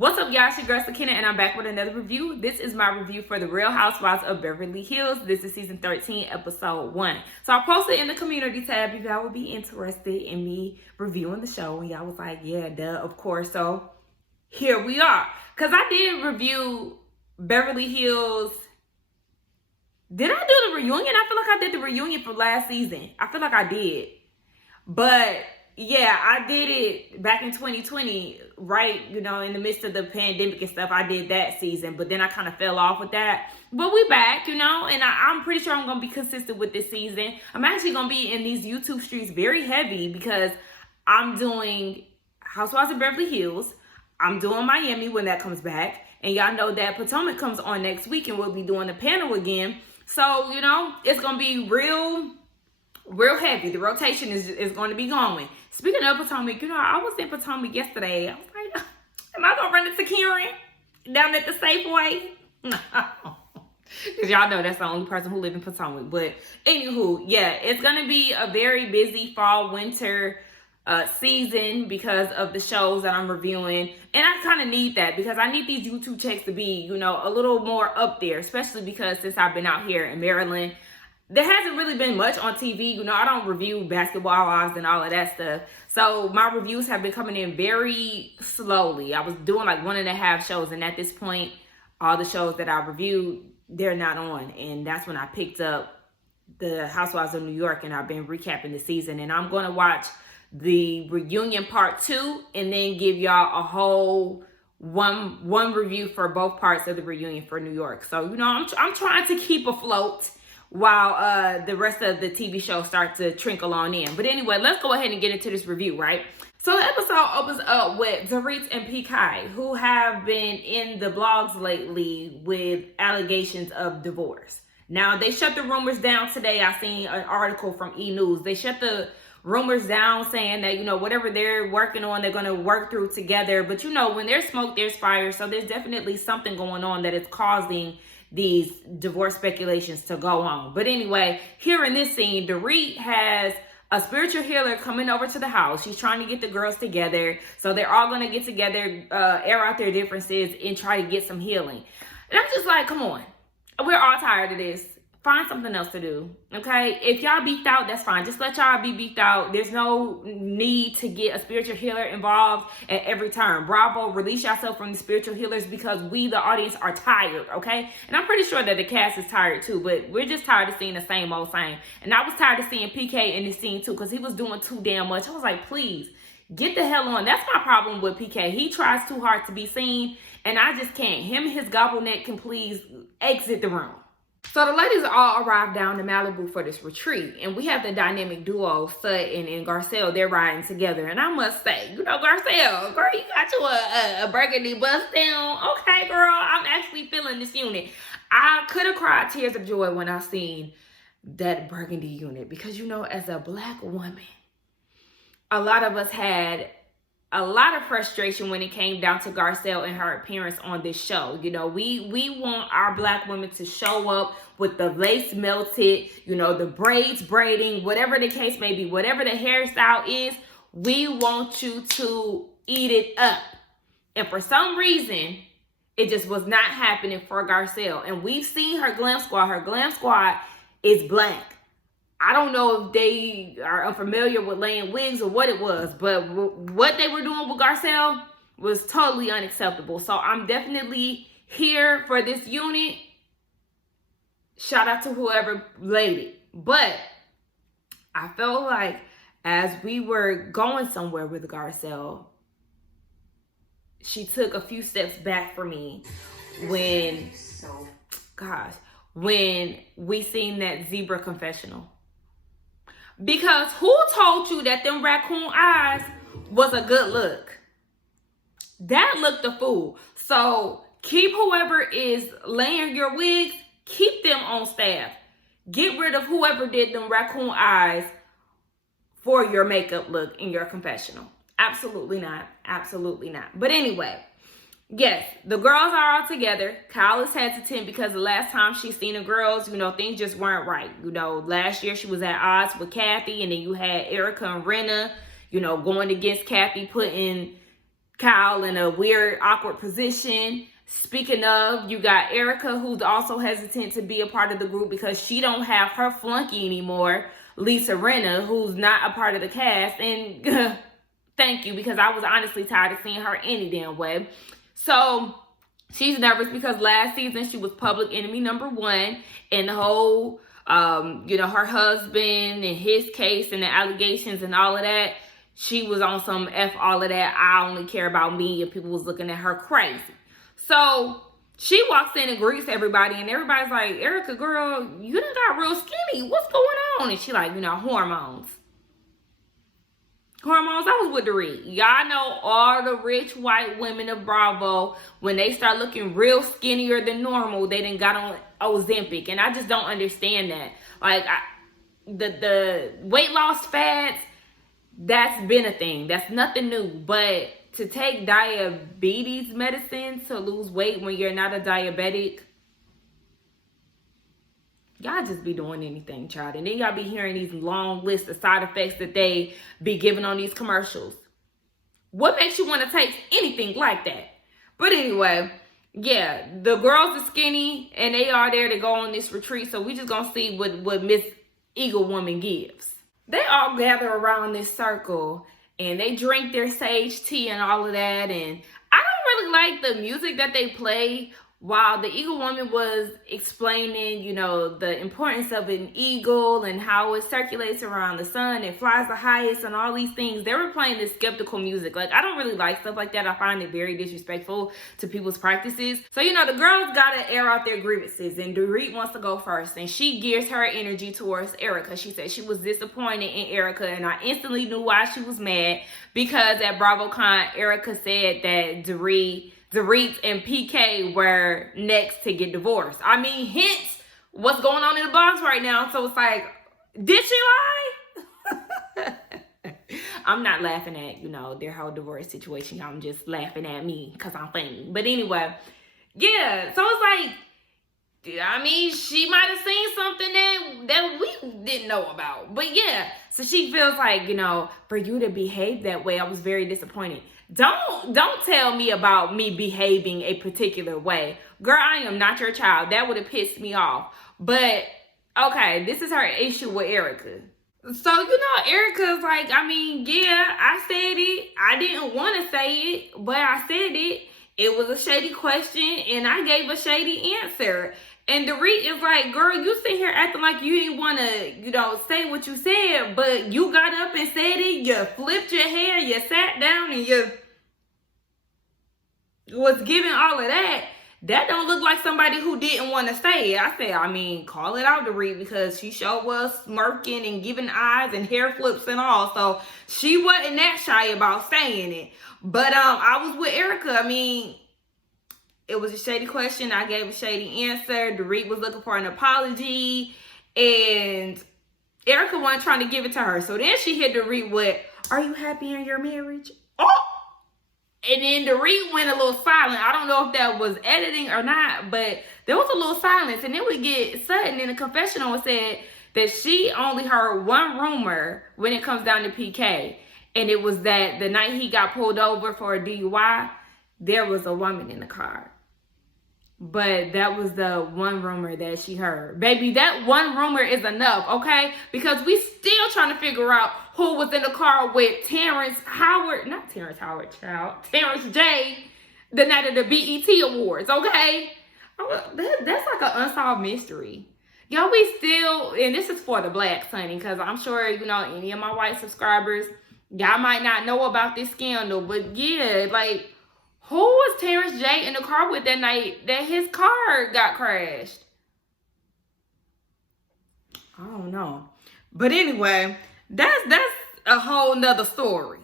What's up, y'all? It's your girl Sakina, and I'm back with another review. This is my review for the Real Housewives of Beverly Hills. This is season 13, episode 1. So I posted in the community tab if y'all would be interested in me reviewing the show, and y'all was like, yeah, duh, of course. So here we are. Because I did review Beverly Hills. Did I do the reunion? I feel like I did the reunion for last season. I feel like I did. But yeah, I did it back in 2020, right, in the midst of the pandemic and stuff. I did that season, but then I kind of fell off with that. But we back, and I'm pretty sure I'm going to be consistent with this season. I'm actually going to be in these YouTube streets very heavy because I'm doing Housewives of Beverly Hills. I'm doing Miami when that comes back. And y'all know that Potomac comes on next week, and we'll be doing the panel again. So, it's going to be real heavy. The rotation is going to be going. Speaking of Potomac, I was in Potomac yesterday. I was like, am I going to run into Karen down at the Safeway? No. Because y'all know that's the only person who lives in Potomac. But anywho, yeah, it's going to be a very busy fall, winter season because of the shows that I'm reviewing. And I kind of need that because I need these YouTube checks to be, a little more up there, especially because since I've been out here in Maryland, there hasn't really been much on TV. I don't review Basketball Wives and all of that stuff. So my reviews have been coming in very slowly. I was doing like 1.5 shows. And at this point, all the shows that I reviewed, they're not on. And that's when I picked up the Housewives of New York. And I've been recapping the season. And I'm going to watch the reunion part 2. And then give y'all a whole one review for both parts of the reunion for New York. So, I'm trying to keep afloat while the rest of the TV show starts to trickle on in. But anyway, let's go ahead and get into this review, right? So the episode opens up with Dorit and PK, who have been in the blogs lately with allegations of divorce. Now, they shut the rumors down today. I seen an article from E! News. They shut the rumors down saying that, whatever they're working on, they're going to work through together. But, when there's smoke, there's fire. So there's definitely something going on that is causing these divorce speculations to go on. But anyway, here in this scene, Dorit has a spiritual healer coming over to the house. She's trying to get the girls together. So they're all going to get together, air out their differences, and try to get some healing. And I'm just like, come on. We're all tired of this. Find something else to do, okay? If y'all beefed out, that's fine. Just let y'all be beefed out. There's no need to get a spiritual healer involved at every turn. Bravo, release yourself from the spiritual healers because we, the audience, are tired, okay? And I'm pretty sure that the cast is tired too, but we're just tired of seeing the same old same. And I was tired of seeing PK in this scene too because he was doing too damn much. I was like, please, get the hell on. That's my problem with PK. He tries too hard to be seen, and I just can't. Him and his gobbleneck can please exit the room. So the ladies all arrived down to Malibu for this retreat. And we have the dynamic duo, Sutton and Garcelle. They're riding together. And I must say, Garcelle, girl, you got you a burgundy bust down. Okay, girl, I'm actually feeling this unit. I could have cried tears of joy when I seen that burgundy unit. Because, as a Black woman, a lot of us had a lot of frustration when it came down to Garcelle and her appearance on this show. We want our Black women to show up with the lace melted, the braids braiding, whatever the case may be, whatever the hairstyle is, we want you to eat it up. And for some reason, it just was not happening for Garcelle. And we've seen her glam squad. Her glam squad is blank. I don't know if they are unfamiliar with laying wigs or what it was, but what they were doing with Garcelle was totally unacceptable. So I'm definitely here for this unit. Shout out to whoever laid it. But I felt like as we were going somewhere with Garcelle, she took a few steps back for me when we seen that zebra confessional. Because who told you that them raccoon eyes was a good look? That looked a fool. So keep whoever is laying your wigs, keep them on staff. Get rid of whoever did them raccoon eyes for your makeup look in your confessional. Absolutely not. Absolutely not. But anyway, yes, the girls are all together. Kyle is hesitant because the last time she's seen the girls, things just weren't right. Last year she was at odds with Kathy, and then you had Erika and Rinna, going against Kathy, putting Kyle in a weird, awkward position. Speaking of, you got Erika, who's also hesitant to be a part of the group because she don't have her flunky anymore, Lisa Rinna, who's not a part of the cast. And thank you, because I was honestly tired of seeing her any damn way. So she's nervous because last season she was public enemy #1, and the whole, her husband and his case and the allegations and all of that. She was on some F all of that. I only care about me, and people was looking at her crazy. So she walks in and greets everybody, and everybody's like, Erika, girl, you done got real skinny. What's going on? And she like, hormones. Hormones. I was with Dorit. Y'all know all the rich white women of Bravo, when they start looking real skinnier than normal, they done got on Ozempic. And I just don't understand that. Like, the weight loss fads, that's been a thing. That's nothing new. But to take diabetes medicine to lose weight when you're not a diabetic, y'all just be doing anything, child. And then y'all be hearing these long lists of side effects that they be giving on these commercials. What makes you want to take anything like that? But anyway, yeah, the girls are skinny and they are there to go on this retreat. So we just gonna see what Miss Eaglewoman gives. They all gather around this circle and they drink their sage tea and all of that. And I don't really like the music that they play while the Eaglewoman was explaining, the importance of an eagle and how it circulates around the sun and flies the highest and all these things. They were playing this skeptical music. Like, I don't really like stuff like that. I find it very disrespectful to people's practices. So, the girls got to air out their grievances, and Dorit wants to go first, and she gears her energy towards Erika. She said she was disappointed in Erika, and I instantly knew why she was mad, because at BravoCon, Erika said that Dorit and PK were next to get divorced. I mean, hence what's going on in the box right now. So it's like, did she lie? I'm not laughing at, their whole divorce situation. I'm just laughing at me because I'm funny. But anyway, yeah. So it's like, I mean, she might have seen something that we didn't know about. But yeah, so she feels like, for you to behave that way, I was very disappointed. Don't tell me about me behaving a particular way. Girl, I am not your child. That would have pissed me off. But, okay, this is her issue with Erika. So, Erika's like, I mean, yeah, I said it. I didn't want to say it, but I said it. It was a shady question, and I gave a shady answer. And Dorit is like, girl, you sit here acting like you didn't want to, say what you said, but you got up and said it, you flipped your hair, you sat down, and you was giving all of that. That don't look like somebody who didn't want to say it. I said, I mean, call it out, Dorit, because she sure was smirking and giving eyes and hair flips and all. So she wasn't that shy about saying it. But I was with Erika. I mean, it was a shady question. I gave a shady answer. Dorit was looking for an apology. And Erika wasn't trying to give it to her. So then she hit Dorit with, are you happy in your marriage? Oh! And then Dorit went a little silent. I don't know if that was editing or not, but there was a little silence. And then we get Sutton in a confessional and said that she only heard one rumor when it comes down to PK. And it was that the night he got pulled over for a DUI, there was a woman in the car. But that was the one rumor that she heard. Baby, that one rumor is enough, okay? Because we still trying to figure out who was in the car with Terrence J, the night of the BET Awards, okay? That's like an unsolved mystery. Y'all, we still, and this is for the blacks, honey, because I'm sure, any of my white subscribers, y'all might not know about this scandal, but yeah, like, who was Terrence J in the car with that night that his car got crashed? I don't know. But anyway, that's a whole nother story.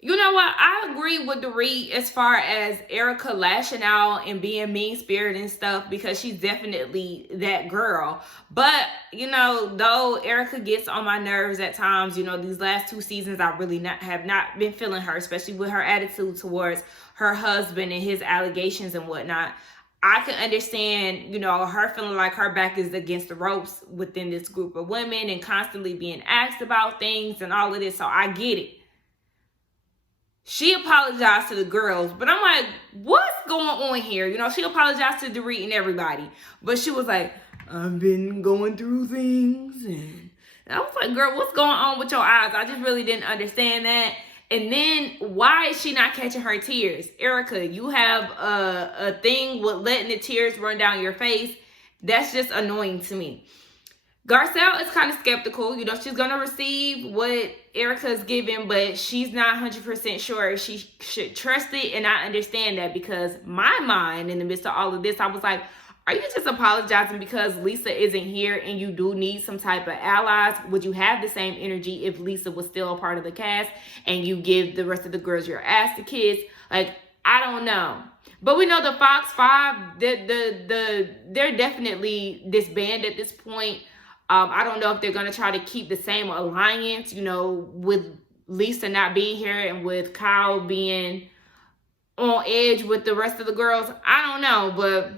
You know what? I agree with Dorit as far as Erika lashing out and being mean-spirited and stuff, because she's definitely that girl. But, though Erika gets on my nerves at times, these last 2 seasons, I really have not been feeling her, especially with her attitude towards her husband and his allegations and whatnot. I can understand, her feeling like her back is against the ropes within this group of women and constantly being asked about things and all of this. So I get it. she apologized to the girls, but I'm like, what's going on here? You know, she apologized to Dorit and everybody, but she was like, I've been going through things, and I was like, girl, what's going on with your eyes? I just really didn't understand that. And then why is she not catching her tears? Erika, you have a thing with letting the tears run down your face. That's just annoying to me. Garcelle is kind of skeptical. You know, she's going to receive what Erika is giving, but she's not 100% sure if she should trust it. And I understand that, because my mind in the midst of all of this, I was like, are you just apologizing because Lisa isn't here and you do need some type of allies? Would you have the same energy if Lisa was still a part of the cast and you give the rest of the girls your ass to kiss? Like, I don't know. But we know the Fox 5, they're definitely disbanded at this point. I don't know if they're going to try to keep the same alliance, you know, with Lisa not being here and with Kyle being on edge with the rest of the girls. I don't know, but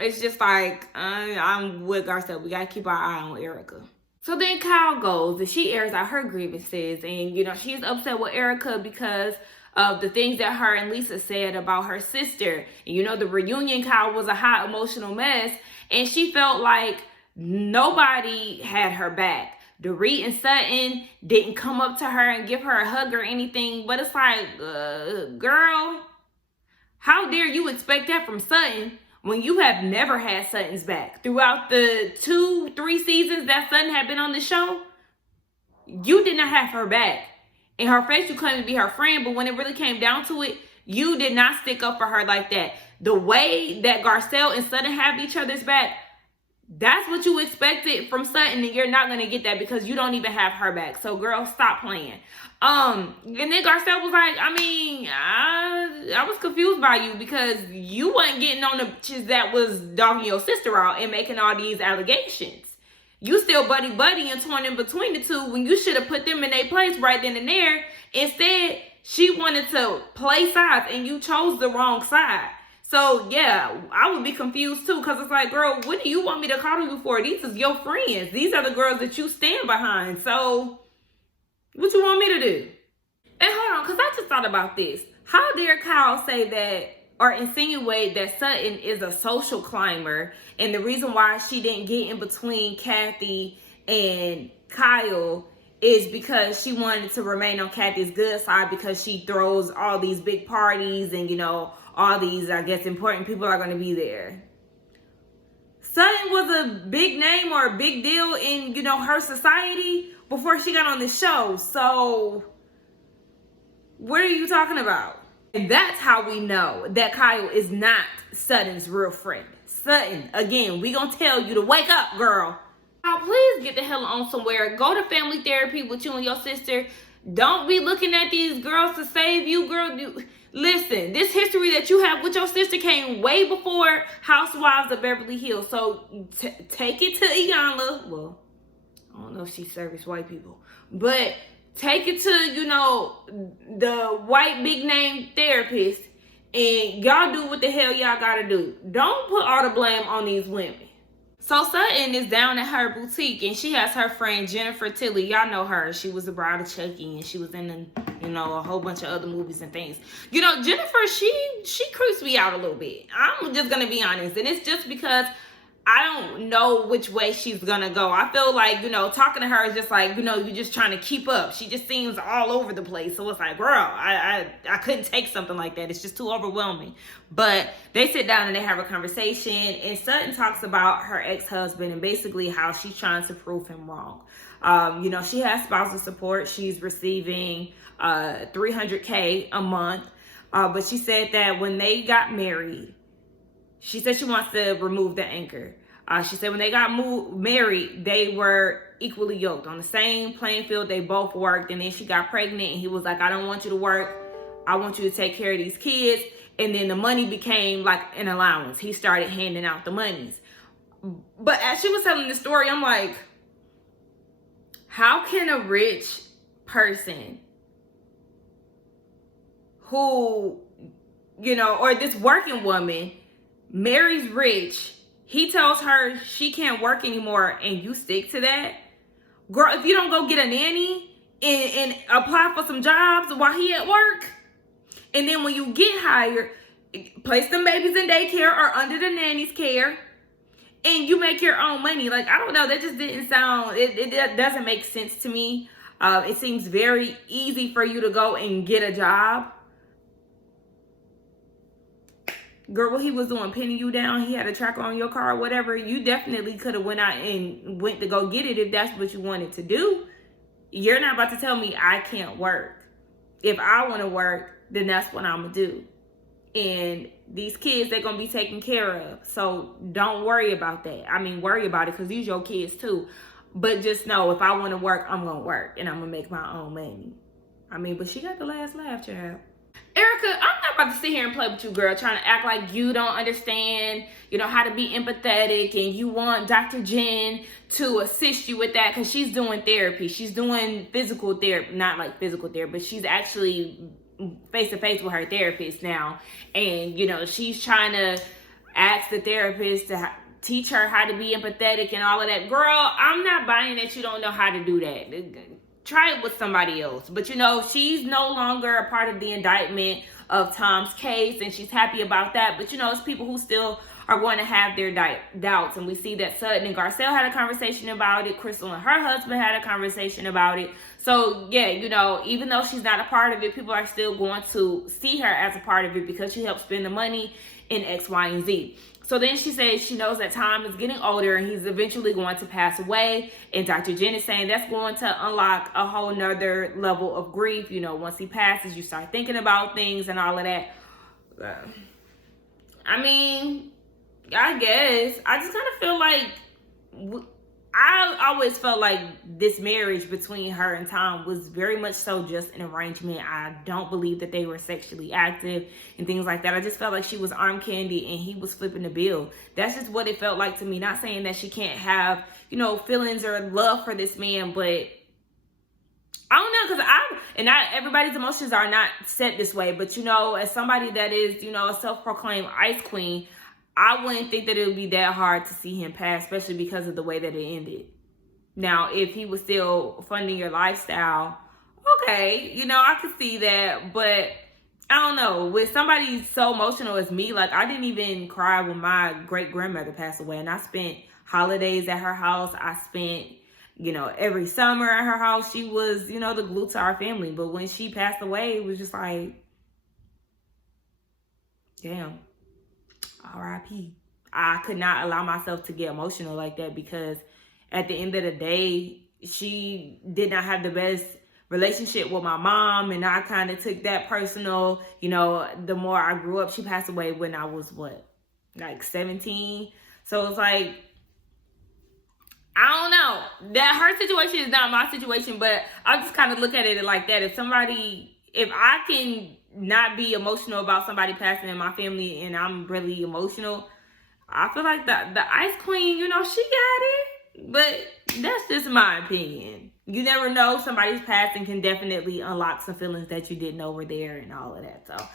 it's just like, I'm with Garcelle. We got to keep our eye on Erika. So then Kyle goes and she airs out her grievances. And, you know, she's upset with Erika because of the things that her and Lisa said about her sister. And, you know, the reunion, Kyle was a hot, emotional mess. And she felt like nobody had her back. Dorit and Sutton didn't come up to her and give her a hug or anything. But it's like, girl, how dare you expect that from Sutton when you have never had Sutton's back? Throughout the 2-3 seasons that Sutton had been on the show, you did not have her back. In her face, you claimed to be her friend, but when it really came down to it, you did not stick up for her like that. The way that Garcelle and Sutton have each other's back, that's what you expected from Sutton, and you're not going to get that because you don't even have her back. So, girl, stop playing. And then Garcelle was like, I mean, I was confused by you because you wasn't getting on the bitches that was dogging your sister out and making all these allegations. You still buddy and torn in between the two when you should have put them in their place right then and there. Instead, she wanted to play sides and you chose the wrong side. So, yeah, I would be confused too, because it's like, girl, what do you want me to coddle you for? These is your friends. These are the girls that you stand behind. So, what you want me to do? And hold on, because I just thought about this. How dare Kyle say that or insinuate that Sutton is a social climber, and the reason why she didn't get in between Kathy and Kyle is because she wanted to remain on Kathy's good side because she throws all these big parties and, you know, all these, I guess, important people are going to be there. Sutton was a big name or a big deal in, you know, her society before she got on the show. So, what are you talking about? And that's how we know that Kyle is not Sutton's real friend. Sutton, again, we gonna tell you to wake up, girl. Now, please get the hell on somewhere. Go to family therapy with you and your sister. Don't be looking at these girls to save you, girl. Listen, this history that you have with your sister came way before Housewives of Beverly Hills. So take it to Iyanla. Well, I don't know if she service white people, but take it to, you know, the white big name therapist, and y'all do what the hell y'all gotta do. Don't put all the blame on these women. So Sutton is down at her boutique, and she has her friend Jennifer Tilly. Y'all know her. She was the bride of Chucky, and she was in, you know, a whole bunch of other movies and things. You know, Jennifer, she creeps me out a little bit. I'm just gonna be honest, and it's just because I don't know which way she's gonna go. I feel like, you know, talking to her is just like, you know, you're just trying to keep up. She just seems all over the place. So it's like, girl, I couldn't take something like that. It's just too overwhelming. But they sit down and they have a conversation, and Sutton talks about her ex-husband and basically how she's trying to prove him wrong. You know, she has spousal support. She's receiving $300K a month. But she said that when they got married, she said she wants to remove the anchor. She said when they got married, they were equally yoked on the same playing field. They both worked, and then she got pregnant, and he was like, I don't want you to work. I want you to take care of these kids. And then the money became like an allowance. He started handing out the monies. But as she was telling the story, I'm like, how can a rich person who, you know, or this working woman marries rich, he tells her she can't work anymore, and you stick to that? Girl, if you don't go get a nanny and apply for some jobs while he at work. And then when you get hired, place them babies in daycare or under the nanny's care, and you make your own money. Like, I don't know, that just didn't sound, it doesn't make sense to me. It seems very easy for you to go and get a job. Girl, what he was doing, pinning you down, he had a tracker on your car or whatever, you definitely could have went out and went to go get it if that's what you wanted to do. You're not about to tell me I can't work. If I want to work, then that's what I'm going to do. And these kids, they're going to be taken care of. So don't worry about that. I mean, worry about it because these your kids too. But just know, if I want to work, I'm going to work. And I'm going to make my own money. I mean, but she got the last laugh, child. Erika, I'm not about to sit here and play with you, girl, trying to act like you don't understand, how to be empathetic, and you want Dr. Jen to assist you with that because she's doing therapy. She's doing physical therapy, not like physical therapy, but she's actually face-to-face with her therapist now. And, she's trying to ask the therapist to teach her how to be empathetic and all of that. Girl, I'm not buying that you don't know how to do that. Try it with somebody else. But she's no longer a part of the indictment of Tom's case, and she's happy about that. But it's people who still are going to have their doubts. And we see that Sutton and Garcelle had a conversation about it. Crystal and her husband had a conversation about it. So yeah, even though she's not a part of it, people are still going to see her as a part of it because she helped spend the money in X, Y, and Z. So then she says she knows that Tom is getting older and he's eventually going to pass away. And Dr. Jen is saying that's going to unlock a whole nother level of grief. Once he passes, you start thinking about things and all of that. I mean, I guess. I just kind of feel like, I always felt like this marriage between her and Tom was very much so just an arrangement. I don't believe that they were sexually active and things like that. I just felt like she was arm candy and he was flipping the bill. That's just what it felt like to me. Not saying that she can't have, feelings or love for this man, but I don't know, because not everybody's emotions are not set this way, but as somebody that is, a self-proclaimed ice queen, I wouldn't think that it would be that hard to see him pass, especially because of the way that it ended. Now, if he was still funding your lifestyle, okay, I could see that. But I don't know, with somebody so emotional as me, like I didn't even cry when my great grandmother passed away, and I spent holidays at her house. I spent, every summer at her house. She was, the glue to our family. But when she passed away, it was just like, damn. R.I.P. I could not allow myself to get emotional like that because at the end of the day, she did not have the best relationship with my mom, and I kind of took that personal. The more I grew up, she passed away when I was 17. So it's like, I don't know. That her situation is not my situation, but I just kind of look at it like that. If I can not be emotional about somebody passing in my family and I'm really emotional, I feel like the ice queen, she got it. But that's just my opinion. You never know, somebody's passing can definitely unlock some feelings that you didn't know were there and all of that. So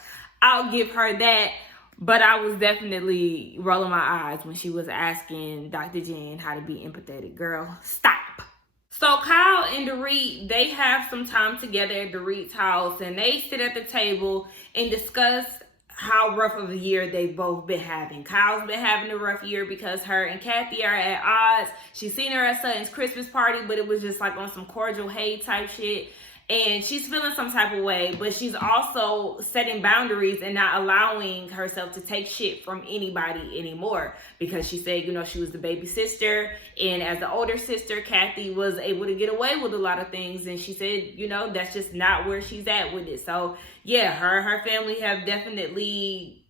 I'll give her that. But I was definitely rolling my eyes when she was asking Dr. Jen how to be empathetic. Girl, stop. So Kyle and Dorit, they have some time together at Dorit's house, and they sit at the table and discuss how rough of a year they've both been having. Kyle's been having a rough year because her and Kathy are at odds. She's seen her at Sutton's Christmas party, but it was just like on some cordial hate type shit. And she's feeling some type of way, but she's also setting boundaries and not allowing herself to take shit from anybody anymore, because she said, she was the baby sister, and as the older sister, Kathy was able to get away with a lot of things, and she said, that's just not where she's at with it. So yeah, her family have definitely,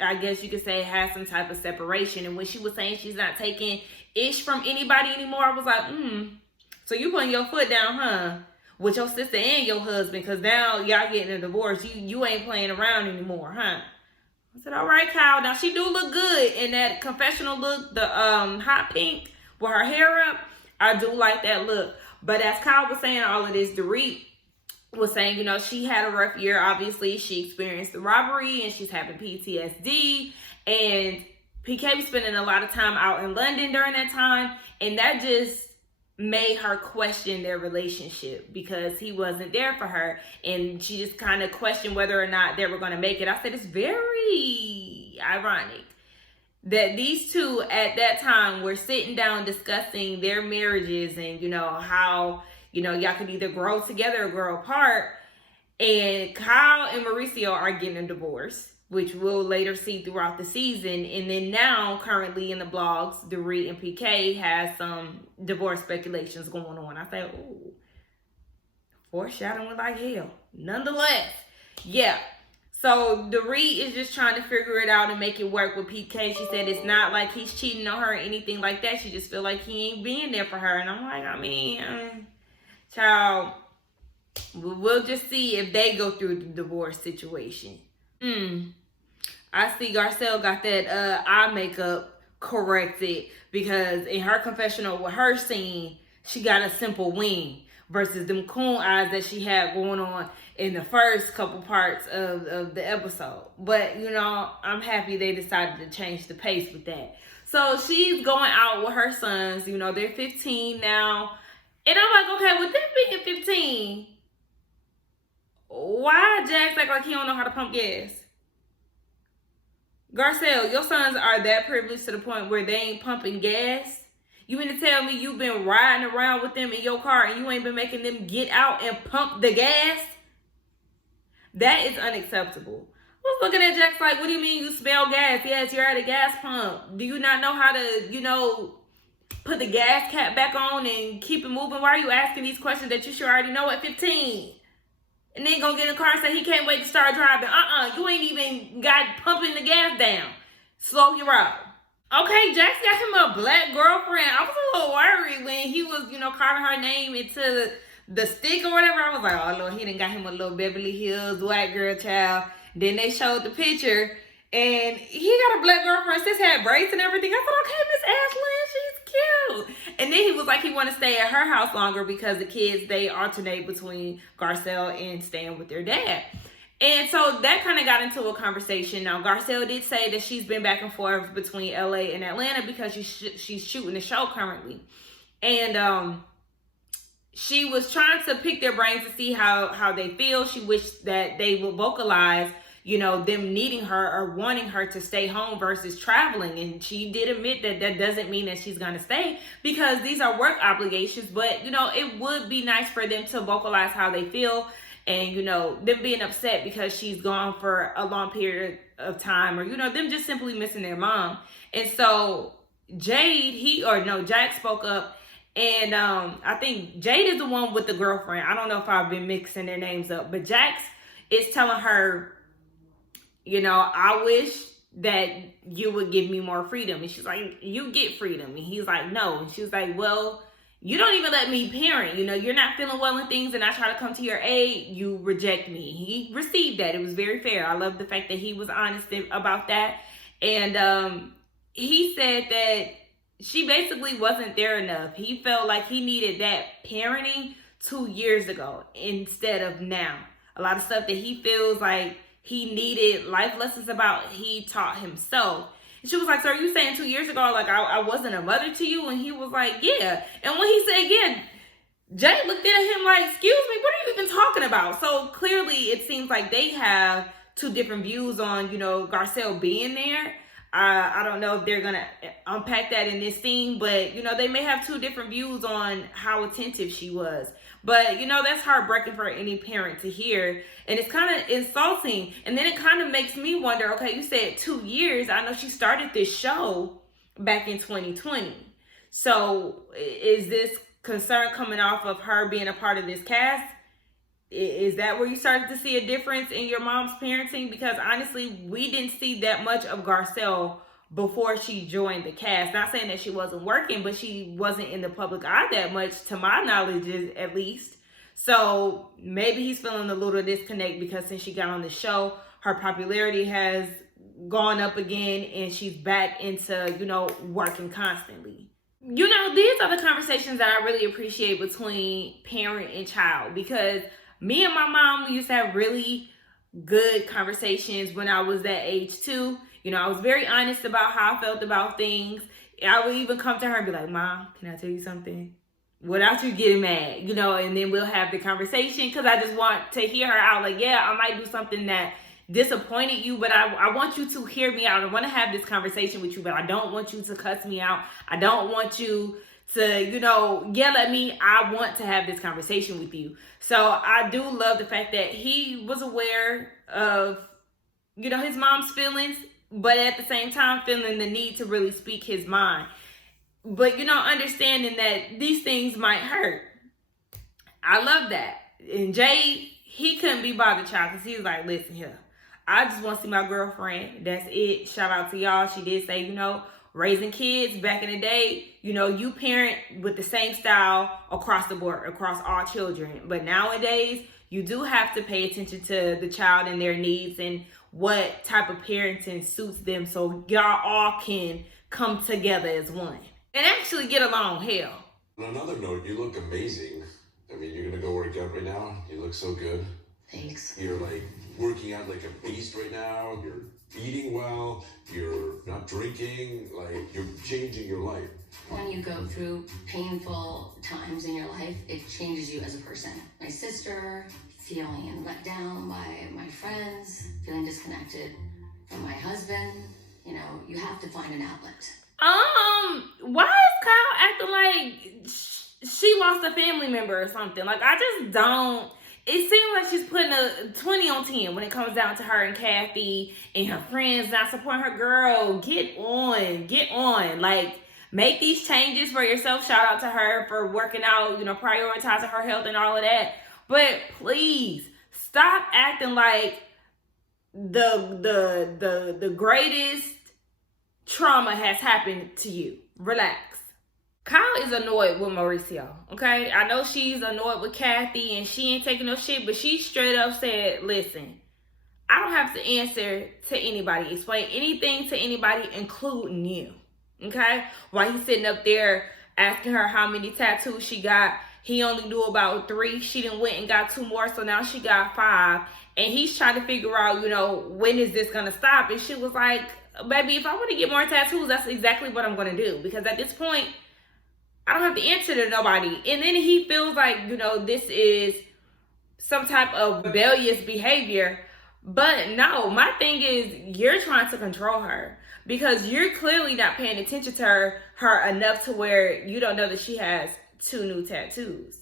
I guess you could say, had some type of separation. And when she was saying she's not taking ish from anybody anymore, I was like, so you putting your foot down, huh? With your sister and your husband, because now y'all getting a divorce. You ain't playing around anymore, huh? I said, all right, Kyle. Now, she do look good in that confessional look, the hot pink with her hair up. I do like that look. But as Kyle was saying all of this, Dorit was saying, she had a rough year. Obviously, she experienced the robbery and she's having PTSD. And PK was spending a lot of time out in London during that time. And that just made her question their relationship because he wasn't there for her, and she just kind of questioned whether or not they were going to make it. I said it's very ironic that these two at that time were sitting down discussing their marriages and how y'all could either grow together or grow apart, and Kyle and Mauricio are getting a divorce, which we'll later see throughout the season. And then now, currently in the blogs, Dorit and PK has some divorce speculations going on. I say, ooh, foreshadowing like hell. Nonetheless, yeah. So Dorit is just trying to figure it out and make it work with PK. She said it's not like he's cheating on her or anything like that. She just feel like he ain't being there for her. And I'm like, child, we'll just see if they go through the divorce situation. I see Garcelle got that eye makeup corrected because in her confessional with her scene, she got a simple wing versus them coon eyes that she had going on in the first couple parts of the episode. But, I'm happy they decided to change the pace with that. So she's going out with her sons. They're 15 now. And I'm like, okay, with them being 15, why Jax act like he don't know how to pump gas? Garcelle, your sons are that privileged to the point where they ain't pumping gas? You mean to tell me you've been riding around with them in your car and you ain't been making them get out and pump the gas? That is unacceptable. I was looking at Jax like, what do you mean you smell gas? Yes, you're at a gas pump. Do you not know how to, put the gas cap back on and keep it moving? Why are you asking these questions that you sure already know at 15? And then gonna get in the car and say he can't wait to start driving. You ain't even got pumping the gas down. Slow your roll. Okay, Jax got him a black girlfriend. I was a little worried when he was, carving her name into the stick or whatever. I was like, oh Lord, he done got him a little Beverly Hills white girl child. Then they showed the picture and he got a black girlfriend. Sis had braids and everything. I thought, okay, Miss Ashlyn, she's cute. And then he was like, he want to stay at her house longer because the kids, they alternate between Garcelle and staying with their dad. And so that kind of got into a conversation. Now, Garcelle did say that she's been back and forth between LA and Atlanta because she's shooting the show currently. And she was trying to pick their brains to see how they feel. She wished that they would vocalize, them needing her or wanting her to stay home versus traveling. And she did admit that that doesn't mean that she's going to stay because these are work obligations. But, it would be nice for them to vocalize how they feel. And, them being upset because she's gone for a long period of time or, them just simply missing their mom. And so Jax spoke up. And I think Jade is the one with the girlfriend. I don't know if I've been mixing their names up. But Jax is telling her, I wish that you would give me more freedom. And she's like, you get freedom. And he's like, no. And she was like, well, you don't even let me parent. You're not feeling well in things and I try to come to your aid. You reject me. He received that. It was very fair. I love the fact that he was honest about that. And he said that she basically wasn't there enough. He felt like he needed that parenting 2 years ago instead of now. A lot of stuff that he feels like he needed life lessons about, he taught himself. And she was like, so are you saying 2 years ago, like I wasn't a mother to you? And he was like, yeah. And when he said, yeah, Jay looked at him like, excuse me, what are you even talking about? So clearly it seems like they have two different views on, Garcelle being there. I don't know if they're going to unpack that in this scene, but, they may have two different views on how attentive she was. But, that's heartbreaking for any parent to hear. And it's kind of insulting. And then it kind of makes me wonder, okay, you said 2 years. I know she started this show back in 2020. So is this concern coming off of her being a part of this cast? Is that where you started to see a difference in your mom's parenting? Because honestly, we didn't see that much of Garcelle before she joined the cast. Not saying that she wasn't working, but she wasn't in the public eye that much, to my knowledge at least. So maybe he's feeling a little disconnect because since she got on the show, her popularity has gone up again and she's back into, working constantly. These are the conversations that I really appreciate between parent and child, because me and my mom, we used to have really good conversations when I was that age too. I was very honest about how I felt about things. I would even come to her and be like, Mom, can I tell you something? without you getting mad, you know, and then we'll have the conversation, because I just want to hear her out. Like, yeah, I might do something that disappointed you, but I want you to hear me out. I want to have this conversation with you, but I don't want you to cuss me out. I don't want you to, you know, yell at me. I want to have this conversation with you. So I do love the fact that he was aware of, you know, his mom's feelings, but at the same time feeling the need to really speak his mind. But, you know, understanding that these things might hurt. I love that. And Jay, he couldn't be bothered, child, because he was like, listen here, I just want to see my girlfriend. That's it. Shout out to y'all. She did say, you know, raising kids back in the day, you know, you parent with the same style across the board, across all children. But nowadays, you do have to pay attention to the child and their needs and what type of parenting suits them, so y'all all can come together as one and actually get along. Hell. On another note, you look amazing. I mean, you're gonna go work out right now? You look so good. Thanks. You're like working out like a beast right now. You're eating well. You're not drinking. Like, you're changing your life. When you go through painful times in your life, it changes you as a person. My sister, feeling let down by my friends, feeling disconnected from my husband. You know, you have to find an outlet. Why is Kyle acting like she lost a family member or something? Like, I just don't. It seems like she's putting a 20 on 10 when it comes down to her and Kathy and her friends not supporting her. Girl, get on. Like, make these changes for yourself. Shout out to her for working out, you know, prioritizing her health and all of that. But please stop acting like the greatest trauma has happened to you. Relax. Kyle is annoyed with Mauricio, okay? I know she's annoyed with Kathy and she ain't taking no shit, but she straight up said, listen, I don't have to answer to anybody, explain anything to anybody, including you, okay? While he's sitting up there asking her how many tattoos she got, he only knew about 3. She done went and got 2 more, so now she got 5. And he's trying to figure out, you know, when is this gonna stop? And she was like, baby, if I want to get more tattoos, that's exactly what I'm gonna do. Because at this point, I don't have to answer to nobody. And then he feels like, you know, this is some type of rebellious behavior. But no, my thing is, you're trying to control her because you're clearly not paying attention to her enough to where you don't know that she has 2 new tattoos.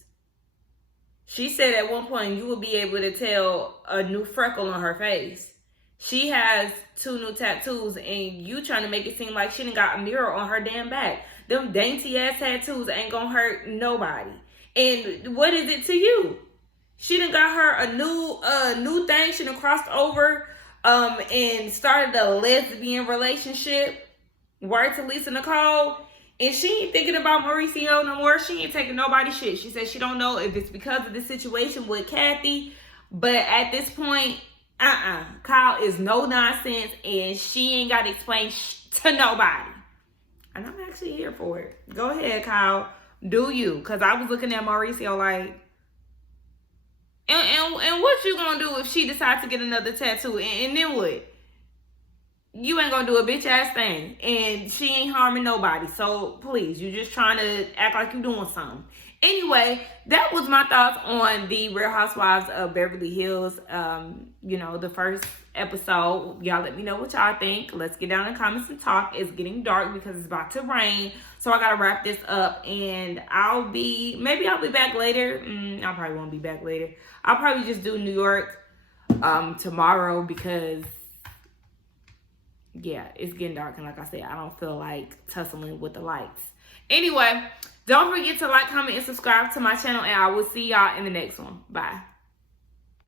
She said at one point you will be able to tell a new freckle on her face. She has 2 new tattoos and you trying to make it seem like she done got a mirror on her damn back. Them dainty ass tattoos ain't gonna hurt nobody. And what is it to you? She done got her a new thing. She done crossed over and started a lesbian relationship. Word to Lisa Nicole. And she ain't thinking about Mauricio no more. She ain't taking nobody's shit. She said she don't know if it's because of the situation with Kathy. But at this point, Kyle is no nonsense and she ain't got to explain to nobody. And I'm actually here for it. Go ahead, Kyle. Do you. Because I was looking at Mauricio like, and what you gonna do if she decides to get another tattoo? And then what? You ain't gonna do a bitch ass thing. And she ain't harming nobody. So please, you just trying to act like you doing something. Anyway, that was my thoughts on the Real Housewives of Beverly Hills. You know, the first episode. Y'all let me know what y'all think. Let's get down in the comments and talk. It's getting dark because it's about to rain. So I gotta wrap this up and maybe I'll be back later. I probably won't be back later. I'll probably just do New York tomorrow because yeah, it's getting dark. And like I said, I don't feel like tussling with the lights. Anyway, don't forget to like, comment, and subscribe to my channel. And I will see y'all in the next one. Bye.